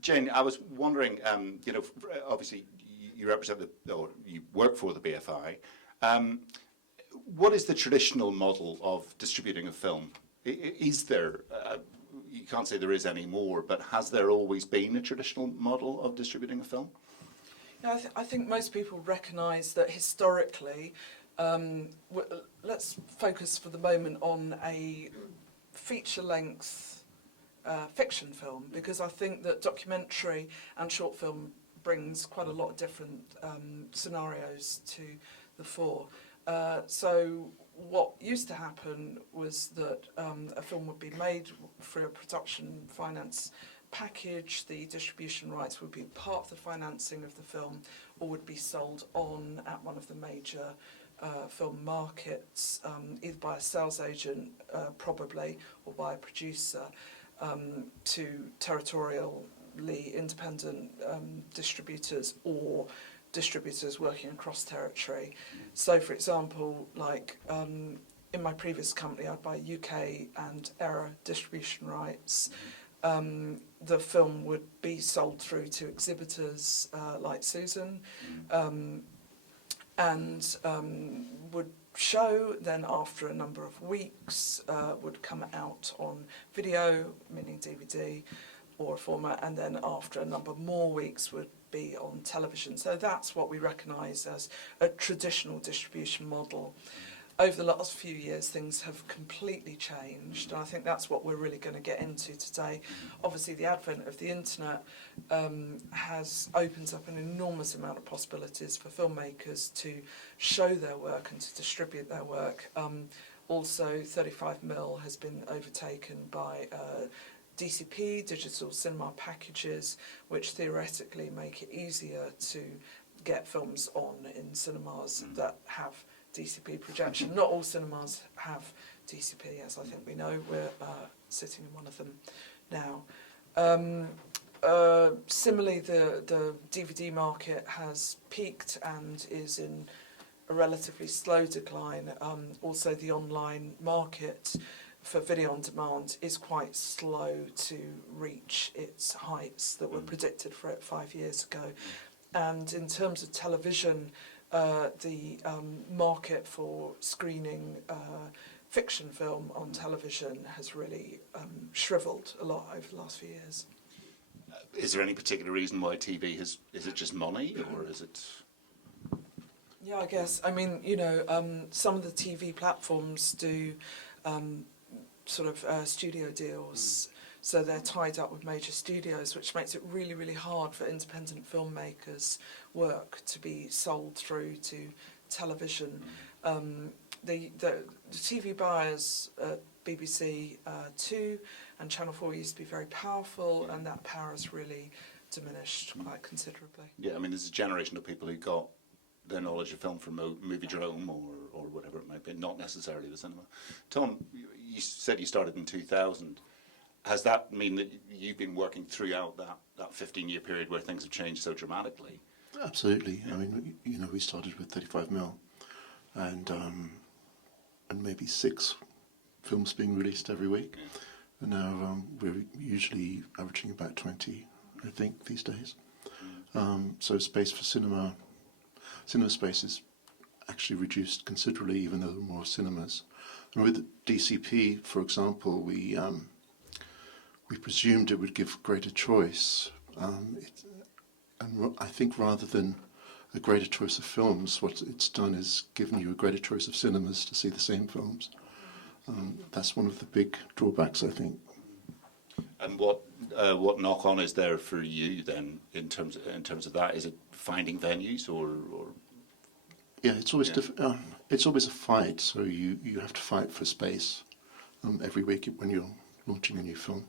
Jane, I was wondering, obviously you represent or you work for the BFI. Um, what is the traditional model of distributing a film? Is there, you can't say there is anymore, but has there always been a traditional model of distributing a film? Yeah, I think most people recognise that historically, let's focus for the moment on a feature-length fiction film, because I think that documentary and short film brings quite a lot of different scenarios to the fore. So what used to happen was that a film would be made for a production finance package, the distribution rights would be part of the financing of the film, or would be sold on at one of the major film markets, either by a sales agent probably, or by a producer, to territorially independent distributors or distributors working across territory. So for example, like in my previous company, I'd buy UK and ERA distribution rights. The film would be sold through to exhibitors like Susan, and would show, then after a number of weeks would come out on video, meaning DVD or a format, and then after a number more weeks would be on television. So that's what we recognise as a traditional distribution model. Over the last few years, things have completely changed, and I think that's what we're really going to get into today. Obviously, the advent of the internet has opened up an enormous amount of possibilities for filmmakers to show their work and to distribute their work. Also, 35mm has been overtaken by DCP, digital cinema packages, which theoretically make it easier to get films on in cinemas that have DCP projection. Not all cinemas have DCP, as I think we know. We're sitting in one of them now. Similarly, the DVD market has peaked and is in a relatively slow decline. Also, the online market for video on demand is quite slow to reach its heights that were predicted for it 5 years ago. And in terms of television, the market for screening fiction film on television has really shrivelled a lot over the last few years. Is there any particular reason why TV is it just money, or is it? Yeah, I guess. I mean, some of the TV platforms do sort of studio deals. So they're tied up with major studios, which makes it really, really hard for independent filmmakers' work to be sold through to television. The TV buyers at BBC Two and Channel 4 used to be very powerful, and that power has really diminished quite considerably. Yeah, I mean, there's a generation of people who got their knowledge of film from Moviedrome or whatever it might be, not necessarily the cinema. Tom, you said you started in 2000. Has that mean that you've been working throughout that 15-year period where things have changed so dramatically? Absolutely. I mean, we started with 35mm and maybe 6 films being released every week. And now we're usually averaging about 20, I think, these days. So space for cinema space is actually reduced considerably, even though there are more cinemas. And with DCP, for example, we presumed it would give greater choice. And I think rather than a greater choice of films, what it's done is given you a greater choice of cinemas to see the same films. That's one of the big drawbacks, I think. And what knock-on is there for you then in terms of that? Is it finding venues or? Yeah, it's always it's always a fight. So you have to fight for space every week when you're launching a new film,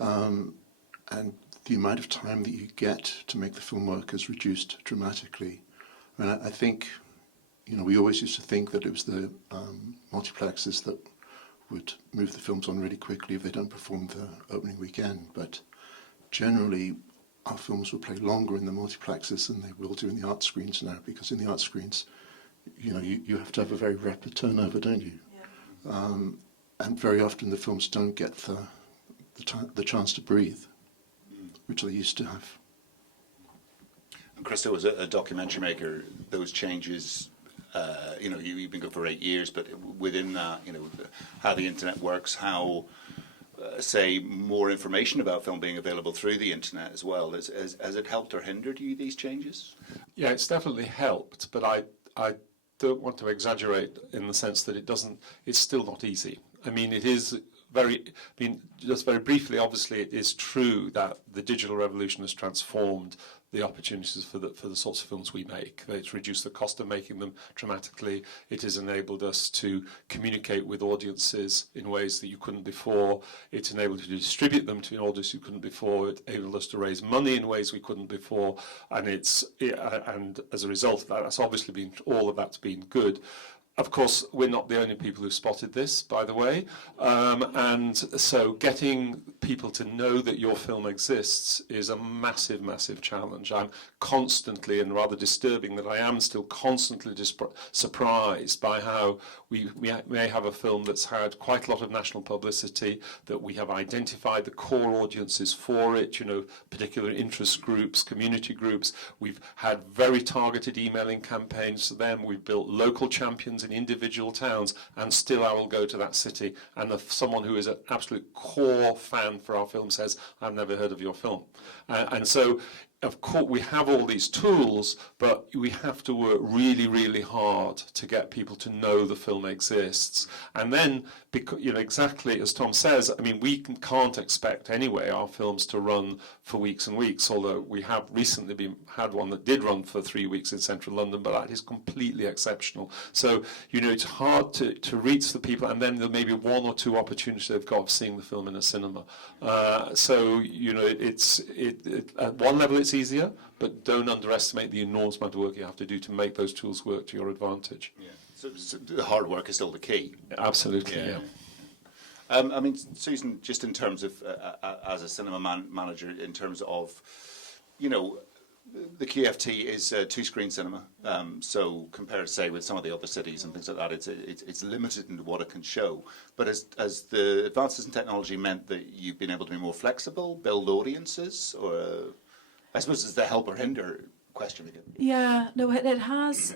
and the amount of time that you get to make the film work has reduced dramatically. And I think, we always used to think that it was the multiplexes that would move the films on really quickly if they don't perform the opening weekend. But generally, our films will play longer in the multiplexes than they will do in the art screens now, because in the art screens, you have to have a very rapid turnover, don't you? Yeah. And very often the films don't get the chance to breathe, which they used to have. And Christo, as a documentary maker, those changes, you've been good for 8 years, but within that, how the internet works, how, say, more information about film being available through the internet as well, has it helped or hindered you, these changes? Yeah, it's definitely helped, but I don't want to exaggerate in the sense that it's still not easy. I mean, just very briefly, obviously, it is true that the digital revolution has transformed the opportunities for the sorts of films we make. It's reduced the cost of making them dramatically. It has enabled us to communicate with audiences in ways that you couldn't before. It's enabled us to distribute them to an audience you couldn't before. It enabled us to raise money in ways we couldn't before. And and as a result of that, all of that's been good. Of course, we're not the only people who spotted this, by the way. And so getting people to know that your film exists is a massive, massive challenge. I'm constantly, and rather disturbing that I am still constantly surprised by how we may have a film that's had quite a lot of national publicity, that we have identified the core audiences for it, particular interest groups, community groups. We've had very targeted emailing campaigns to them. We've built local champions in individual towns, and still I will go to that city, and if someone who is an absolute core fan for our film says, I've never heard of your film. And so, of course, we have all these tools, but we have to work really, really hard to get people to know the film exists. And then, exactly as Tom says, I mean, we can't expect anyway our films to run for weeks and weeks, although we have recently had one that did run for 3 weeks in central London, but that is completely exceptional. So, it's hard to reach the people, and then there may be 1 or 2 opportunities they've got of seeing the film in a cinema. So, at one level it's easier, but don't underestimate the enormous amount of work you have to do to make those tools work to your advantage. Yeah. So the hard work is still the key. Absolutely, yeah. I mean, Susan, just in terms of, as a cinema manager, in terms of, the QFT is a 2-screen cinema. So compared, say, with some of the other cities and things like that, it's limited in what it can show. But as the advances in technology meant that you've been able to be more flexible, build audiences, or I suppose it's the help or hinder question again. Yeah, no, it has.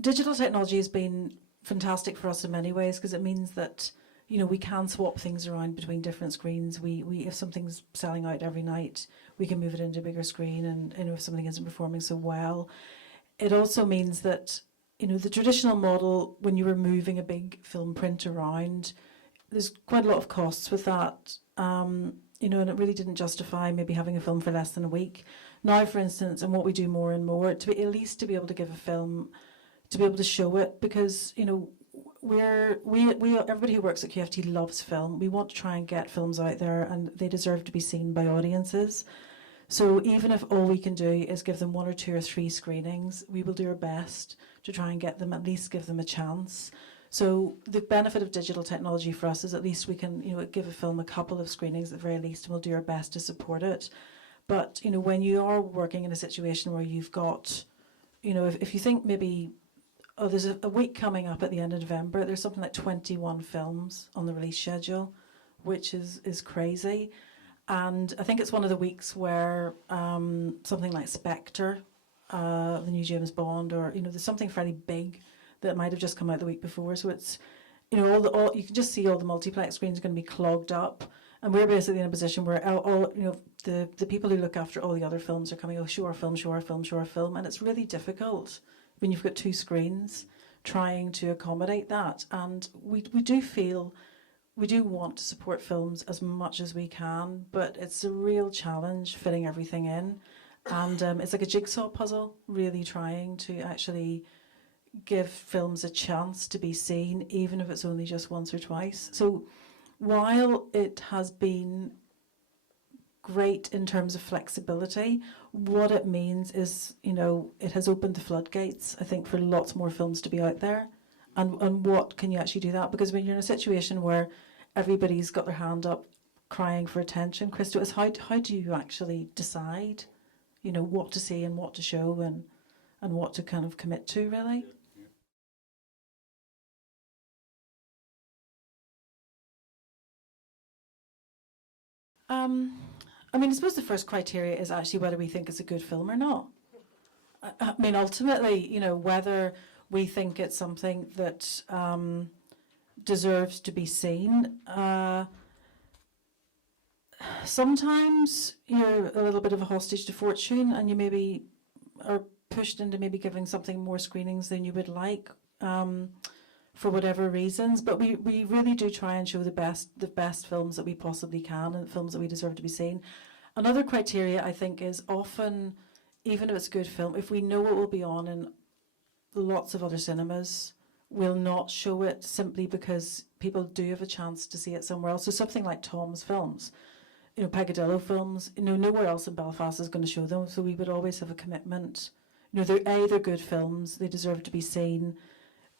Digital technology has been fantastic for us in many ways, because it means that we can swap things around between different screens. We if something's selling out every night, we can move it into a bigger screen, and if something isn't performing so well, it also means that the traditional model, when you were moving a big film print around, there's quite a lot of costs with that. And it really didn't justify maybe having a film for less than a week. Now, for instance, and what we do more and more, to be able to give a film, to be able to show it, because everybody who works at QFT loves film. We want to try and get films out there, and they deserve to be seen by audiences. So even if all we can do is give them 1 or 2 or 3 screenings, we will do our best to try and get them, at least give them a chance. So the benefit of digital technology for us is at least we can, give a film a couple of screenings at the very least, and we'll do our best to support it. But, when you are working in a situation where you've got, if you think maybe, there's a week coming up at the end of November, there's something like 21 films on the release schedule, which is crazy. And I think it's one of the weeks where something like Spectre, the new James Bond, or, there's something fairly big that might have just come out the week before. So it's, you can just see all the multiplex screens are going to be clogged up. And we're basically in a position where the people who look after all the other films are coming, show our film, show our film, show our film. And it's really difficult when you've got 2 screens trying to accommodate that. And we do want to support films as much as we can, but it's a real challenge fitting everything in. And it's like a jigsaw puzzle, really trying to actually give films a chance to be seen, even if it's only just once or twice. So while it has been great in terms of flexibility, what it means is, it has opened the floodgates, I think, for lots more films to be out there. And what can you actually do that? Because when you're in a situation where everybody's got their hand up crying for attention, Christo, is how do you actually decide, what to see and what to show and what to kind of commit to, really? I mean, I suppose the first criteria is actually whether we think it's a good film or not. I mean, ultimately, you know, whether we think it's something that deserves to be seen. Sometimes you're a little bit of a hostage to fortune, and you maybe are pushed into maybe giving something more screenings than you would like, for whatever reasons. But we really do try and show the best films that we possibly can, and films that we deserve to be seen. Another criteria, I think, is often, even if it's a good film, if we know it will be on in lots of other cinemas, we'll not show it simply because people do have a chance to see it somewhere else. So something like Tom's films, you know, Peccadillo films, you know, nowhere else in Belfast is going to show them. So we would always have a commitment. You know, they're good films. They deserve to be seen.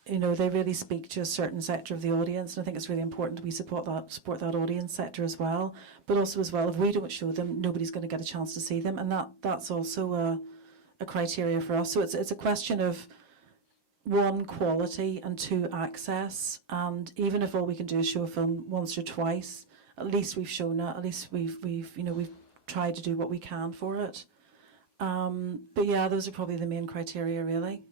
You know, they really speak to a certain sector of the audience, and I think it's really important we support that audience sector as well. But also as well, if we don't show them, nobody's going to get a chance to see them, and that's also a criteria for us. So it's a question of, one, quality, and two, access. And even if all we can do is show a film once or twice, at least we've shown it. At least we've tried to do what we can for it. But yeah, those are probably the main criteria, really.